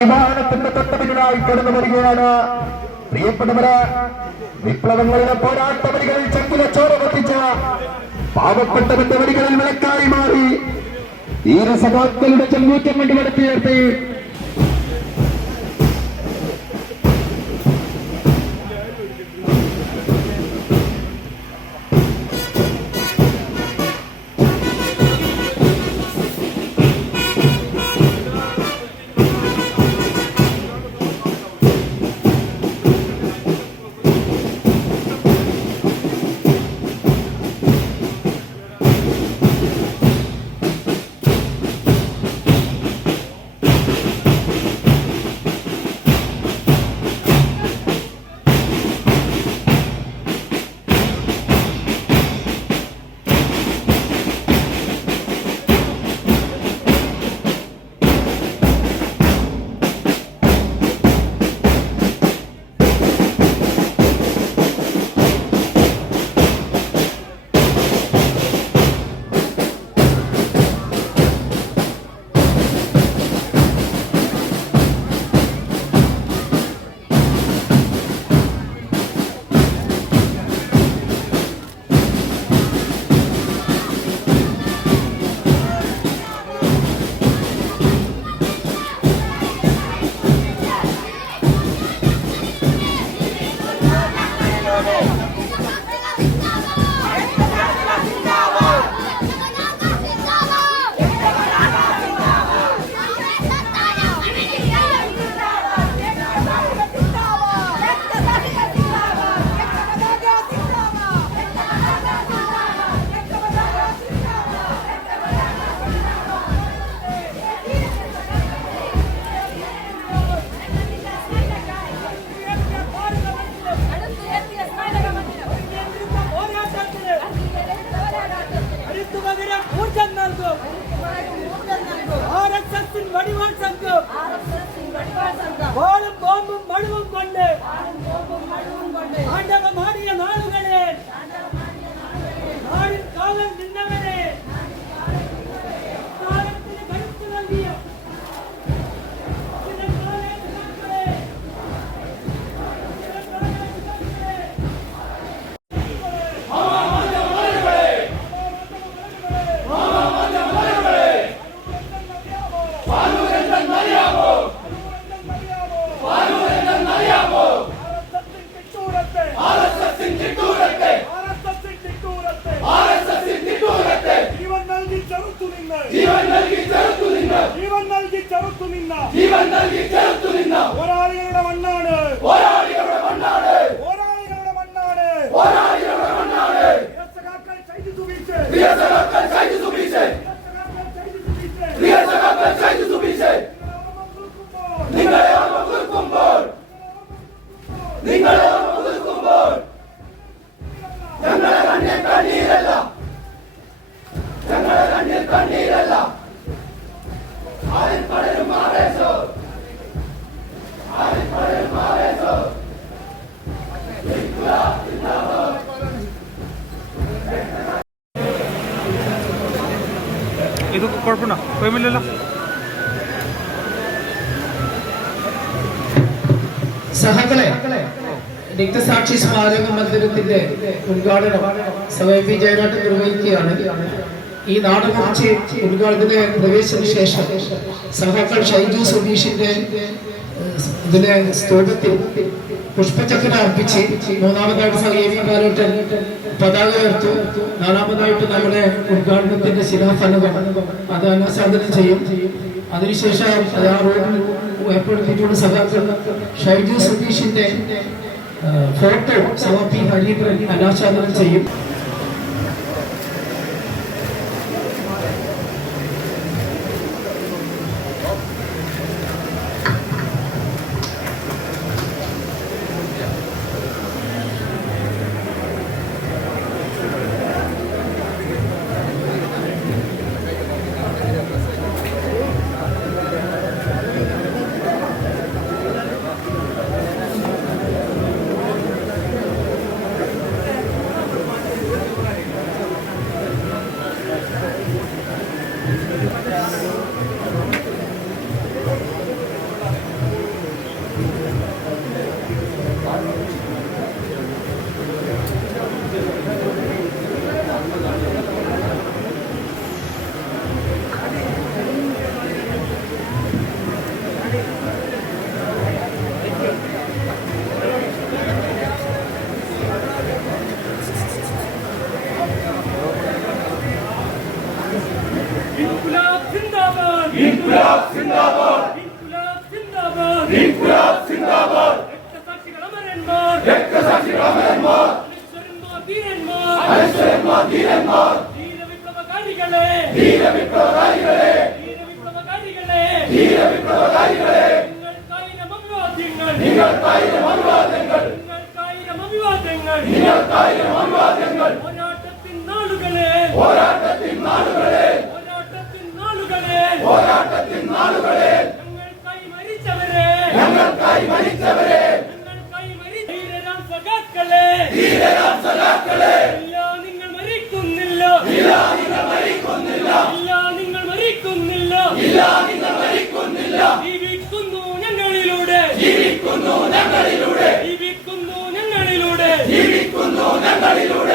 വിമാനത്തിന്റെ തൊട്ടപിന്നിലായി കടന്നു വരികയാണ്. പ്രിയപ്പെട്ടവര്, വിപ്ലവങ്ങളിലെ പോരാട്ട വരികളിൽ ചെക്കിലെ ചോര വധിച്ച പാവപ്പെട്ടവന്റെ വരികളിൽ വിളക്കായി മാറി ധീരസഖാക്കളുടെ ചെങ്കൂറ്റം കൊണ്ട് നടത്തിയുയർത്തി വാളും ബോംബും മഴുവും കൊണ്ട് ആണ്ടവമാടിയ നാളുകളെ നാടിൻ കാവൽ നിന്നവരെ കാലത്തിന് കരുത്തു നൽകിയ പോരാളികളുടെ മണ്ണാണ് ഇതൊക്കെ കുഴപ്പമുണ്ടോ? കുഴപ്പമില്ലല്ലോ. സഹകളെ, രക്തസാക്ഷി സ്മാരക മന്ദിരത്തിന്റെ ഉദ്ഘാടനം സവൈപി ജയനാട്ടൻ നിർവഹിക്കുകയാണ്. ഈ നാടകോത്സവ ഉദ്ഘാടനത്തിന് പ്രവേശന ശേഷം സഹാക്കൾ ഷൈജു സുബീഷിന്റെ ഇതിലെ സ്തൂപത്തിൽ പുഷ്പചക്ര അർപ്പിച്ച് മൂന്നാമതായിട്ട് സഹേവി കാലോട്ടൻ പതാക ഉയർത്തു. നാലാമതായിട്ട് നമ്മുടെ ഉദ്ഘാടനത്തിന്റെ ശിലാഫലകം അത് അനുസാദനം ചെയ്യും. അതിനുശേഷം ആ റോഡിൽ ഏർപ്പെടുത്തിയിട്ടുള്ള സഹാക്കൾ ഷൈജു സുബീഷിന്റെ ഫോട്ടോ സമർപ്പി ഹരീന്ദ്രൻ അനാച്ഛാദനം ചെയ്യും. İnkılap zindabad! İnkılap zindabad! İnkılap zindabad! İnkılap zindabad! രക്തസാക്ഷികൾ അമരന്മാർ! രക്തസാക്ഷികൾ അമരന്മാർ! അനശ്വരന്മാർ, ധീരന്മാർ! അനശ്വരന്മാർ ധീരന്മാർ! ധീരവിപ്ലവകാരികളെ! ധീരവിപ്ലവകാരികളെ! ധീരവിപ്ലവകാരികളെ! ധീരവിപ്ലവകാരികളെ! നിങ്ങൾക്കായിരം അഭിവാദ്യങ്ങൾ! നിങ്ങൾക്കായിരം അഭിവാദ്യങ്ങൾ! നിങ്ങൾക്കായിരം അഭിവാദ്യങ്ങൾ! നിങ്ങൾക്കായിരം അഭിവാദ്യങ്ങൾ! പോരാട്ടത്തിൻ നാളുകളെ! പോരാട്ടത്തിൻ നാളുകളെ! പോരാട്ടത്തിൻ നാളുകളെ! പോരാട്ടത്തിൻ നാളുകളെ! ഞങ്ങൾക്കായി മരിച്ചവരെ! ഞങ്ങൾക്കായി മരിച്ചവരെ! ഞങ്ങൾക്കായി മരിച്ച ധീരരാം സഖാക്കളെ! ധീരരാം സഖാക്കളെ! ഇല്ല, നിങ്ങൾ മരിക്കുന്നില്ല! ഇല്ല, നിങ്ങൾ മരിക്കുന്നില്ല! ഇല്ല, നിങ്ങൾ മരിക്കുന്നില്ല! ഇല്ല, നിങ്ങൾ മരിക്കുന്നില്ല! ജീവിക്കുന്നു ഞങ്ങളിലൂടെ! ജീവിക്കുന്നു ഞങ്ങളിലൂടെ! ജീവിക്കുന്നു ഞങ്ങളിലൂടെ! ജീവിക്കുന്നു ഞങ്ങളിലൂടെ!